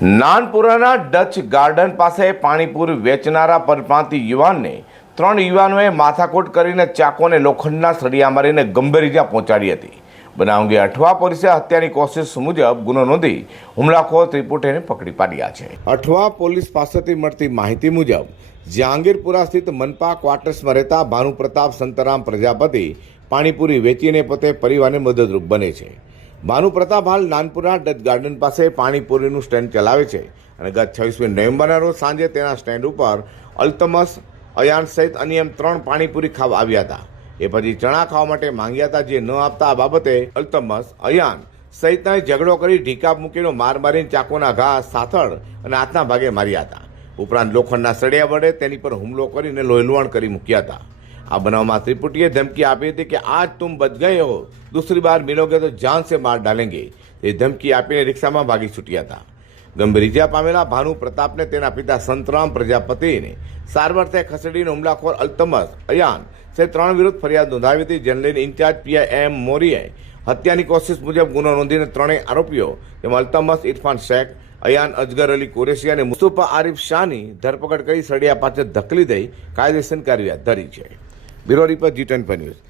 નાનપુરાના Dutch garden પાસે પાણીપુરી વેચનારા પરપ્રાંતીય યુવાનને 3 યુવાનોએ માથાકૂટ કરીને ચાકુ અને લોખંડના સળિયા મારીને ગંભીર ઇજા પહોંચાડી હતી. બનાવ અંગે અઠવા પોલીસે હત્યાની કોશિશ મુજબ ગુનો નોંધી હુમલાખોર ત્રિપુટીને પકડી પાડ્યા છે. અઠવા પોલીસ પાસેથી મળતી માહિતી મુજબ જહાંગીરપુરા સ્થિત મનપા ક્વાર્ટર્સમાં રહેતા ભાનુપ્રતાપ સંતરામ પ્રજાપતિ પાણીપુરી વેચીને પોતે પરિવારને મદદરૂપ બને છે. ભાનુપ્રતાપ હાલ નાનપુરા ડચ ગાર્ડન પાસે પાણીપુરીનું સ્ટેન્ડ ચલાવે છે અને ગત 26મી નવેમ્બરના રોજ સાંજે તેના સ્ટેન્ડ ઉપર અલ્તમસ અયાન સહિત અન્ય 3 પાણીપુરી ખાવા આવ્યા હતા. એ પછી ચણા ખાવા માટે માંગ્યા હતા, જે ન આપતા આ બાબતે અલ્તમસ અયાન સહિતના ઝઘડો કરી ઢીકા મૂકીનો માર મારીને ચાકુના ઘા સાથળ અને હાથના ભાગે માર્યા હતા. ઉપરાંત લોખંડના સળિયા વડે તેની પર હુમલો કરીને લોહીલુહાણ કરી મૂક્યા હતા. આ બનાવમાં ત્રિપુટીએ ધમકી આપી હતી કે આજ તુમ બચ ગયે હો, દૂસરી બાર મિલોગે તો જાન સે માર ડાલેંગે. એ ધમકી આપીને રિક્ષામાં ભાગી છૂટ્યા હતા. ગંભીર ઇજા પામેલા ભાનુ પ્રતાપને તેના પિતા સંતરામ પ્રજાપતિને સારવારથી ખસેડીને હુમલાખોર અલ્તમસ અયાન સહિત 3 વિરુદ્ધ ફરિયાદ નોંધાવી હતી. જેને ઇન્ચાર્જ પીઆઈ એમ મોરીએ હત્યાની કોશિશ મુજબ ગુનો નોંધીને 3 આરોપીઓ જેમાં અલ્તમસ ઇરફાન શેખ, અયાન અજગર અલી કુરેશી અને મુસ્તફા આરિફ શાહની ધરપકડ કરી સળિયા પાછળ ધકેલી દઈ કાયદેસર કાર્યવાહી ધરી છે. Bureau report G24 news.